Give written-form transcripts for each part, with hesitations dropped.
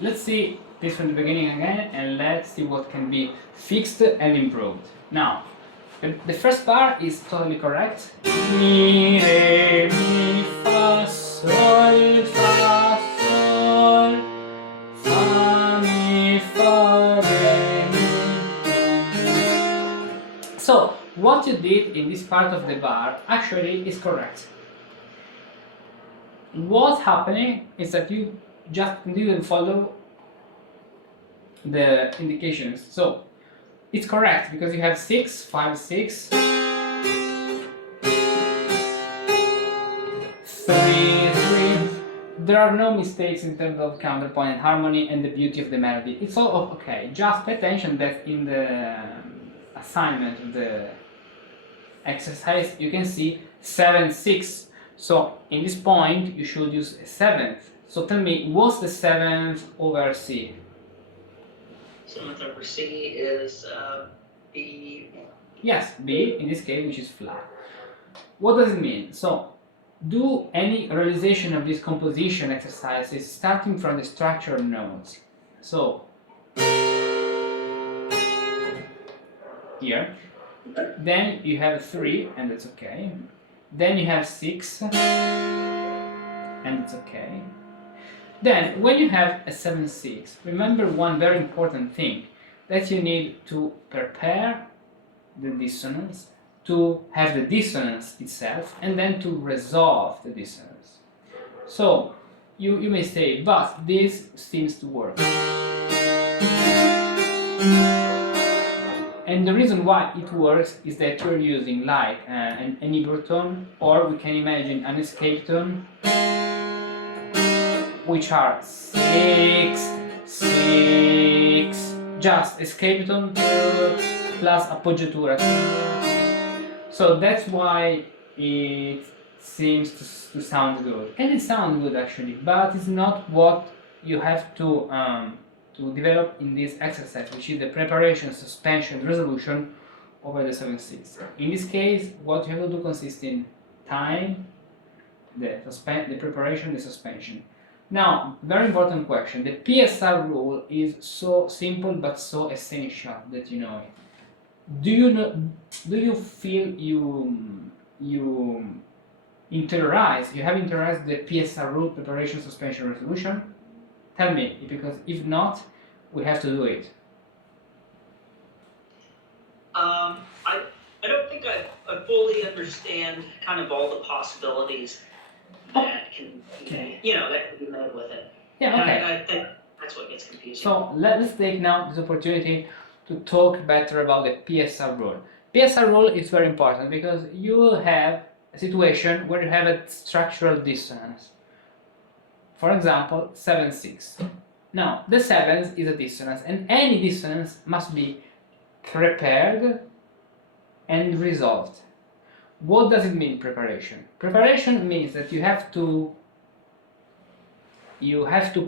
let's see this from the beginning again, and let's see what can be fixed and improved. Now, the first bar is totally correct. Mi, re, mi, fa, sol, fa, sol, fa, mi, fa, re, mi. So, what you did in this part of the bar actually is correct. What's happening is that you just didn't follow the indications. So it's correct because you have 6, 5, 6, 3, 3. There are no mistakes in terms of counterpoint and harmony and the beauty of the melody. It's all okay. Just pay attention that in the assignment of the exercise you can see 7, 6. So in this point you should use a 7th. So tell me, what's the 7th over C? 7th over C is B. Yes, B in this case, which is flat. What does it mean? So do any realization of this composition exercises starting from the structured notes. So here, then you have 3 and that's okay. Then you have 6 and it's okay. Then when you have a 7-6, remember one very important thing, that you need to prepare the dissonance, to have the dissonance itself, and then to resolve the dissonance. So you may say, but this seems to work. And the reason why it works is that you're using like an Ibertone, or we can imagine an escape tone, which are 6, 6, just escape tone plus appoggiatura. So that's why it seems to sound good. And it sounds good actually, but it's not what you have to develop in this exercise, which is the preparation, suspension, resolution over the 7/6. In this case, what you have to do consists in time, the preparation, the suspension. Now, very important question. The PSR rule is so simple but so essential that you know it. Do you feel you have interiorized the PSR rule, preparation, suspension, resolution? Tell me, because if not, we have to do it. I don't think I fully understand kind of all the possibilities that can be, that can be made with it. Yeah, okay. I think that's what gets confusing. So let's take now this opportunity to talk better about the PSR rule. PSR rule is very important because you will have a situation where you have a structural dissonance. For example, 7/6. Now, the 7th is a dissonance, and any dissonance must be prepared and resolved. What does it mean, preparation? Preparation means that you have to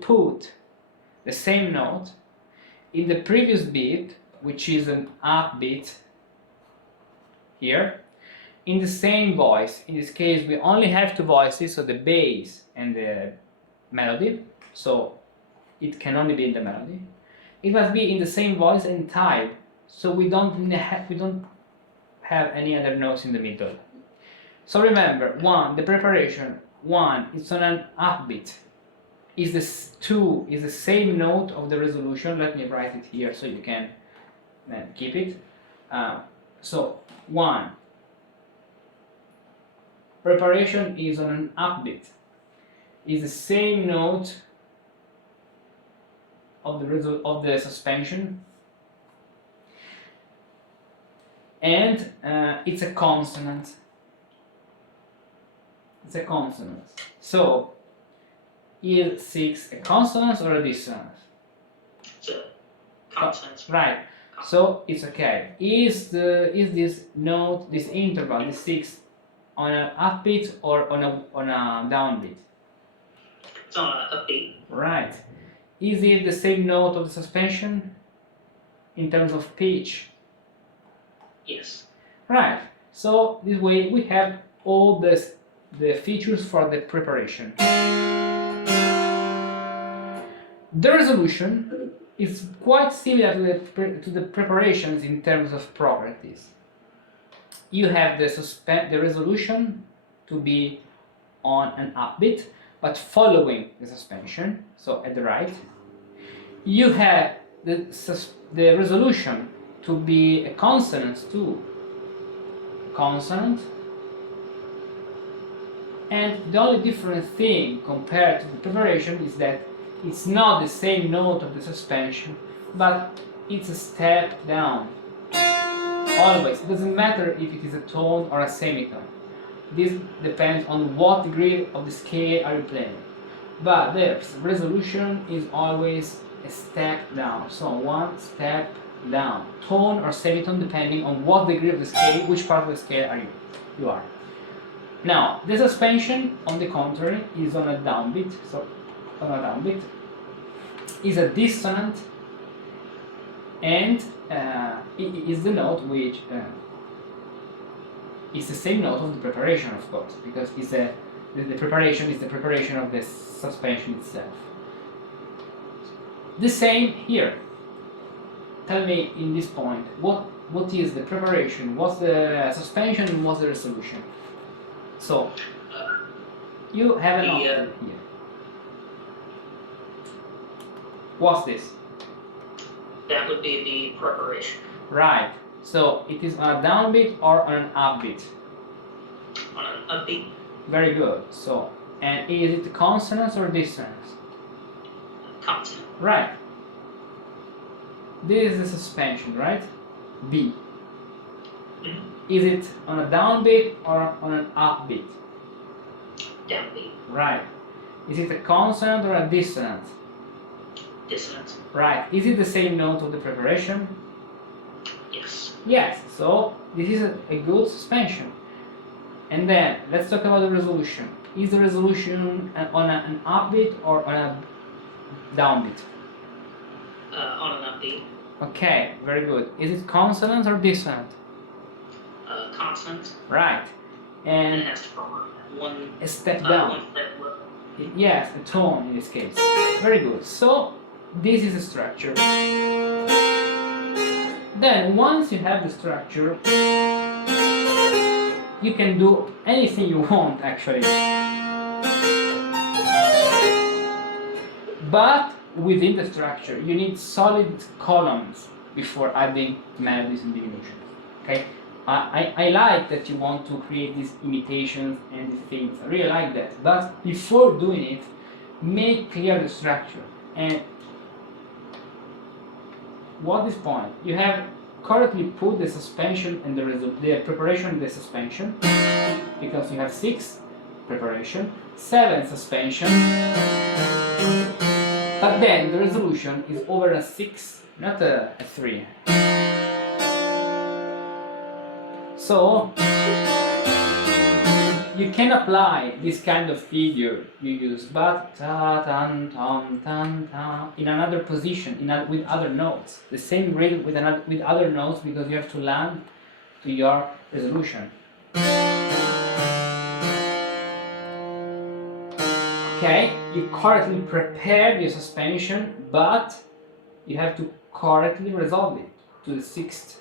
put the same note in the previous beat, which is an up beat here, in the same voice. In this case, we only have 2 voices, so the bass and the melody, so it can only be in the melody. It must be in the same voice and type, so we don't have any other notes in the middle. So remember, 1, the preparation, 1, it's on an upbeat. Is this 2 is the same note of the resolution. Let me write it here so you can keep it. So 1, preparation is on an upbeat. Is the same note of the suspension, and it's a consonant. It's a consonant. So is 6 a consonant or a dissonance? It's a consonant. Right. So it's okay. Is this note, this interval, the 6, on an upbeat or on a downbeat? It's on an upbeat. Right. Is it the same note of the suspension in terms of pitch? Yes. Right. So this way we have all the features for the preparation. The resolution is quite similar to the preparations in terms of properties. You have the resolution to be on an upbeat, but following the suspension, so at the right. You have the resolution to be a consonant too, consonant, and the only different thing compared to the preparation is that it's not the same note of the suspension, but it's a step down. Always, it doesn't matter if it is a tone or a semitone. This depends on what degree of the scale are you playing. But the resolution is always a step down, so one step down, tone or semitone depending on what degree of the scale, which part of the scale you are. Now, the suspension, on the contrary, is on a downbeat, so on a downbeat is a dissonant, and it is the note which is the same note of the preparation, of course, because it's the preparation is the preparation of the suspension itself. The same here. Tell me in this point, what is the preparation, what's the suspension, and what's the resolution? So, you have an octave here. What's this? That would be the preparation. Right. So, it is on a downbeat or on an upbeat? On an upbeat. Very good. So, and is it consonance or dissonance? Consonant. Right. This is the suspension, right? B. Mm-hmm. Is it on a downbeat or on an upbeat? Downbeat. Right. Is it a consonant or a dissonant? Dissonance. Right. Is it the same note of the preparation? Yes. Yes. So this is a good suspension. And then let's talk about the resolution. Is the resolution on an upbeat or on a downbeat? On an upbeat. Okay. Very good. Is it consonant or dissonant? Consonant. Right. And And it has to form a step down. one step low. Yes, a tone in this case. Very good. So this is the structure. Then once you have the structure, you can do anything you want actually. But within the structure, you need solid columns before adding melodies and diminutions. Okay? I like that you want to create these imitations and these things. I really like that. But before doing it, make clear the structure. And what is point? You have correctly put the suspension and the preparation and the suspension, because you have 6 preparation, 7 suspension, but then the resolution is over a 6, not a 3. So you can apply this kind of figure you use, but ta tan tam tan ta in another position, with other notes, the same rhythm with other notes, because you have to land to your resolution. Okay, you correctly prepared your suspension, but you have to correctly resolve it to the 6th.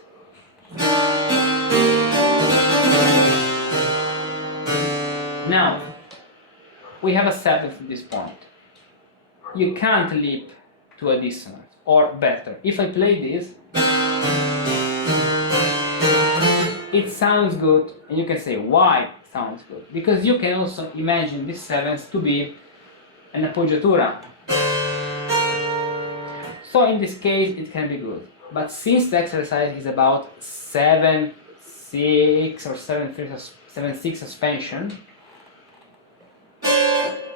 Now, we have a seventh at this point. You can't leap to a dissonance, or better, if I play this, it sounds good, and you can say why it sounds good. Because you can also imagine this seventh to be an appoggiatura. So in this case it can be good. But since the exercise is about 7-6 or 7-6 suspension,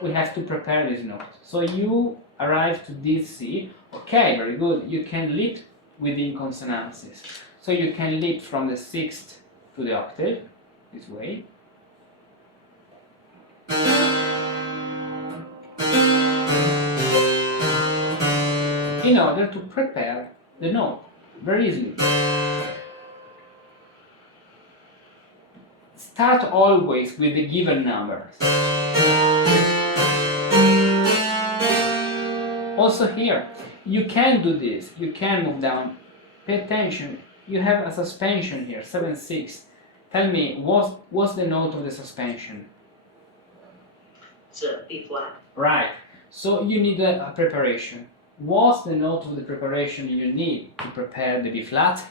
we have to prepare this note. So you arrive to this C. Okay, very good. You can leap within consonances. So you can leap from the 6th to the octave, this way. In order to prepare the note very easily. Start always with the given numbers. Also here, you can do this, you can move down. Pay attention, you have a suspension here, 7-6. Tell me, what's the note of the suspension? It's a B flat. Right, so you need a preparation. What's the note of the preparation you need to prepare the B flat?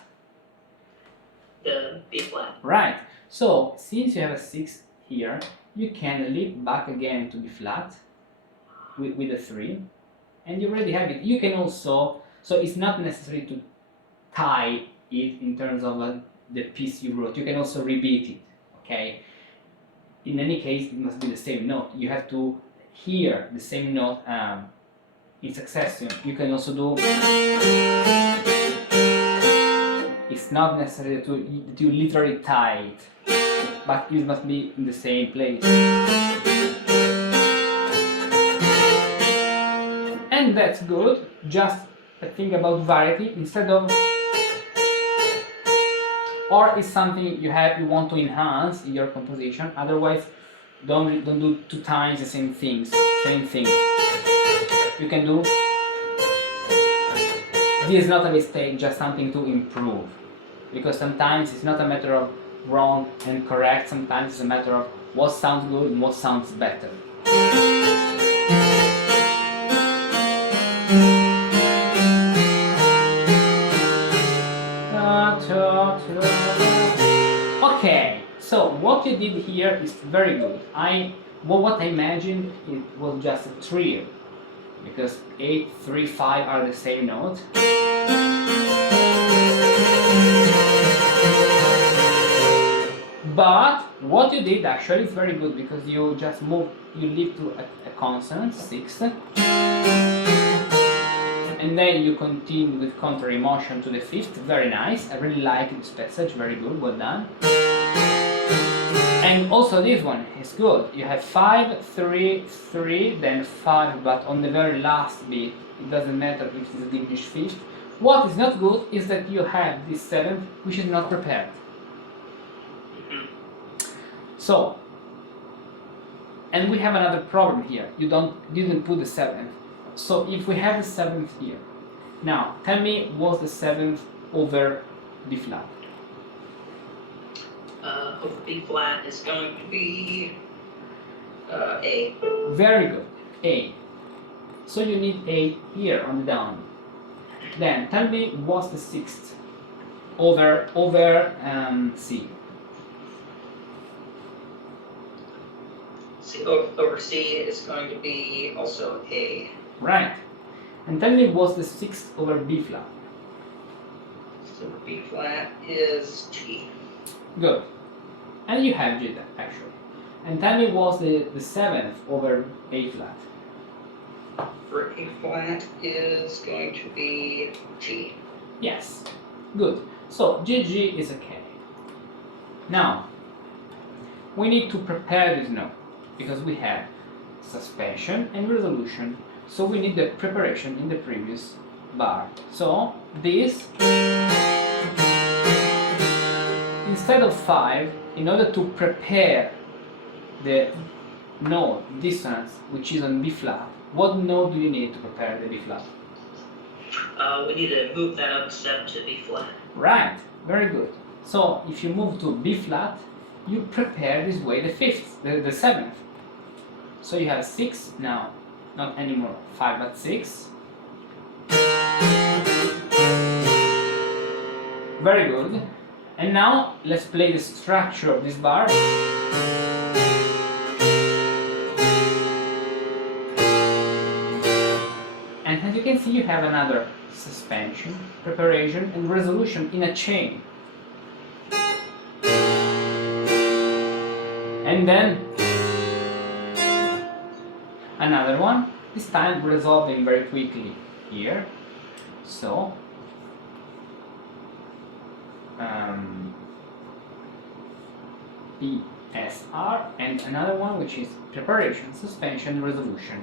The B flat. Right, so since you have a 6 here, you can lift back again to B flat with a 3, and you already have it. You can also, so it's not necessary to tie it in terms of the piece you wrote. You can also repeat it, okay? In any case, it must be the same note. You have to hear the same note in succession. You can also do. It's not necessary to literally tie it, but it must be in the same place. And that's good. Just think about variety instead of. Or it's something you want to enhance in your composition. Otherwise, don't do 2 times the same thing. You can do. This is not a mistake, just something to improve. Because sometimes it's not a matter of wrong and correct. Sometimes it's a matter of what sounds good and what sounds better. Okay, so what you did here is very good. What I imagined, it was just a trio, because 8, 3, 5 are the same note. But what you did actually is very good, because you just lift to a consonant, 6, and then you continue with contrary motion to the 5th. Very nice. I really like this passage. Very good. Well done. And also this one is good. You have 5, 3, 3, then 5, but on the very last beat, it doesn't matter if it's a diminished 5th. What is not good is that you have this 7th, which is not prepared. So, and we have another problem here. You didn't put the 7th. So if we have the 7th here, now tell me what's the 7th over B flat? Over B flat is going to be A. Very good, A. So you need A here on the down. Then tell me what's the 6th over C? C over C is going to be also A. Right. And tell me what's the 6th over B flat? So B flat is G. Good. And you have G then, actually. And tell me what's the 7th over A flat? For A flat is going to be G. Yes. Good. So GG is okay. Now, we need to prepare this note, because we have suspension and resolution. So we need the preparation in the previous bar. So this, instead of 5, in order to prepare the note dissonance, which is on B flat, what note do you need to prepare the B flat? We need to move that up a step to B flat. Right, very good. So if you move to B flat, you prepare this way the 5th, the 7th. So you have 6 now, not anymore 5 but 6. Very good. And now let's play the structure of this bar. And as you can see, you have another suspension, preparation and resolution in a chain. And then another one, this time resolving very quickly here. So PSR, and another one which is preparation, suspension, resolution.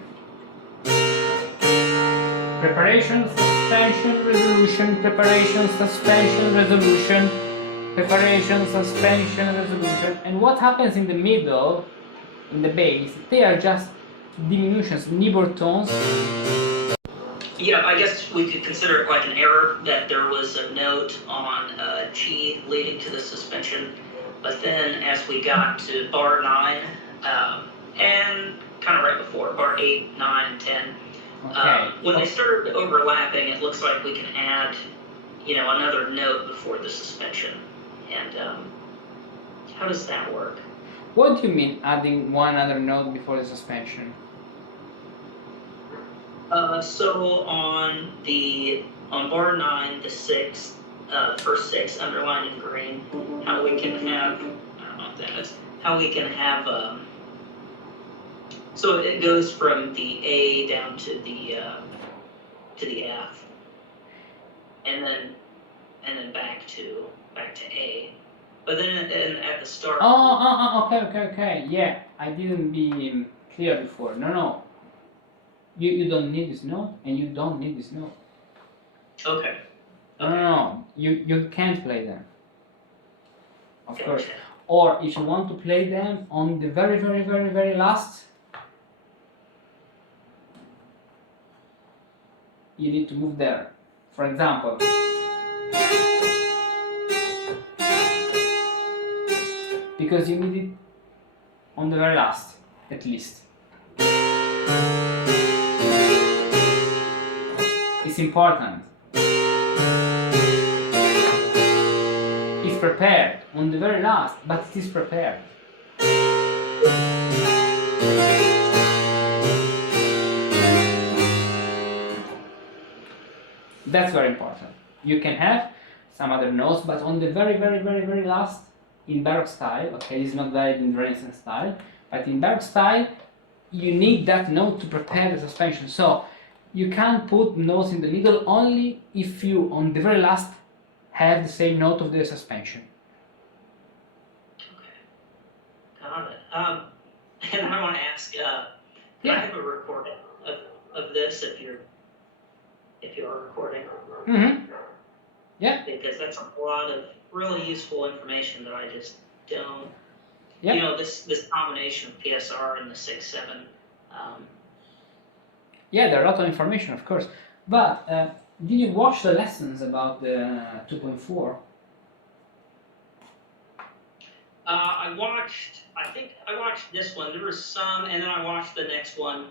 Preparation, suspension, resolution, preparation, suspension, resolution, preparation, suspension, resolution. And what happens in the middle, in the bass, they are just diminutions, neighbor tones. Yeah, I guess we could consider it like an error, that there was a note on G leading to the suspension, but then as we got to bar 9, and kind of right before bar 8, 9, and 10, when they started overlapping, it looks like we can add, another note before the suspension. And how does that work? What do you mean adding one other note before the suspension? So on bar 9, the 6, first 6 underlined in green, how we can have, I don't know what that is, how we can have, so it goes from the A down to the F, and then back to A. But then at the start. Okay. Yeah, I didn't be clear before. No. You don't need this note, and you don't need this note. Okay. No. You can't play them. Of course. Or if you want to play them on the very, very, very, very last, you need to move there. For example. Because you need it on the very last, at least. It's important. It's prepared on the very last, but it is prepared. That's very important. You can have some other notes, but on the very, very, very, very last, in Baroque style, okay, it's not valid in Renaissance style, but in Baroque style, you need that note to prepare the suspension. So you can put notes in the middle only if you, on the very last, have the same note of the suspension. Okay, got it. And I want to ask, can I have a recording of this if you're recording? Mm-hmm. Yeah. Because that's a lot of really useful information that I just don't. Yeah. This combination of PSR and the 6/7. Yeah, there are a lot of information, of course. But did you watch the lessons about the 2.4? I think I watched this one. There was some, and then I watched the next one,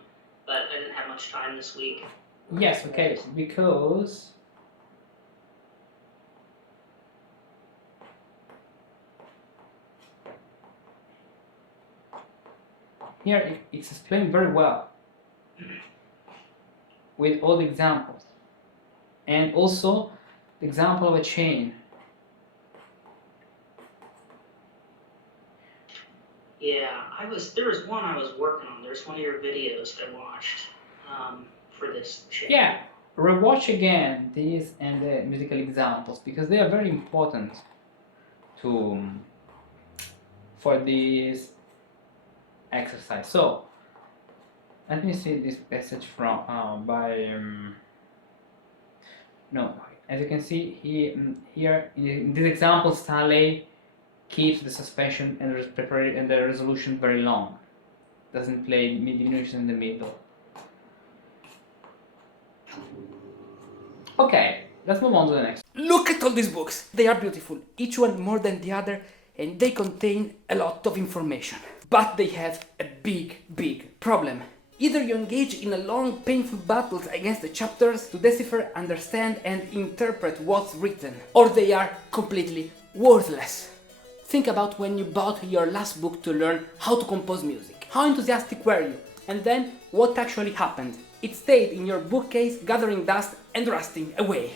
but I didn't have much time this week. Yes, okay, because here it's explained very well with all the examples, and also the example of a chain. Yeah, there was one I was working on. There's one of your videos I watched for this chain. Yeah, rewatch again these and the musical examples, because they are very important for this exercise. So let me see this passage from no, as you can see here in this example, Stanley keeps the suspension and the resolution very long, doesn't play mid diminution in the middle. Okay, let's move on to the next. Look at all these books! They are beautiful, each one more than the other, and they contain a lot of information. But they have a big problem. Either you engage in a long, painful battles against the chapters to decipher, understand, and interpret what's written, or they are completely worthless. Think about when you bought your last book to learn how to compose music. How enthusiastic were you? And then, what actually happened? It stayed in your bookcase, gathering dust and rusting away.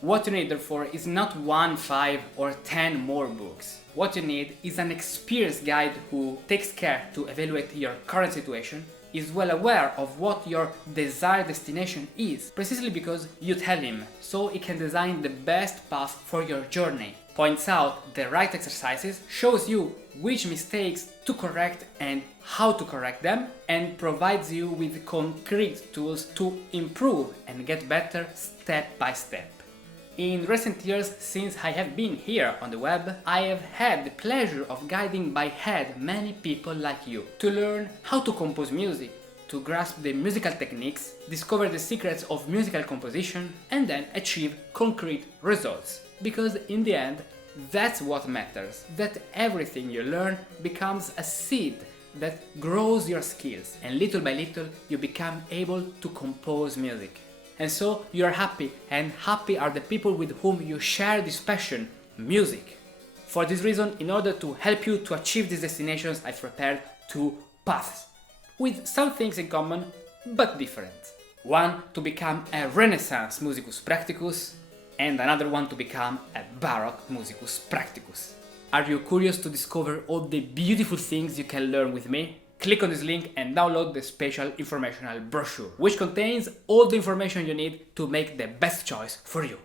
What you need, therefore, is not 1, 5, or 10 more books. What you need is an experienced guide who takes care to evaluate your current situation, is well aware of what your desired destination is, precisely because you tell him, so he can design the best path for your journey, points out the right exercises, shows you which mistakes to correct and how to correct them, and provides you with concrete tools to improve and get better step by step. In recent years, since I have been here on the web, I have had the pleasure of guiding by hand many people like you to learn how to compose music, to grasp the musical techniques, discover the secrets of musical composition, and then achieve concrete results. Because in the end, that's what matters, that everything you learn becomes a seed that grows your skills, and little by little you become able to compose music. And so you are happy, and happy are the people with whom you share this passion, music. For this reason, in order to help you to achieve these destinations, I've prepared 2 paths, with some things in common, but different. One to become a Renaissance Musicus Practicus, and another one to become a Baroque Musicus Practicus. Are you curious to discover all the beautiful things you can learn with me? Click on this link and download the special informational brochure, which contains all the information you need to make the best choice for you.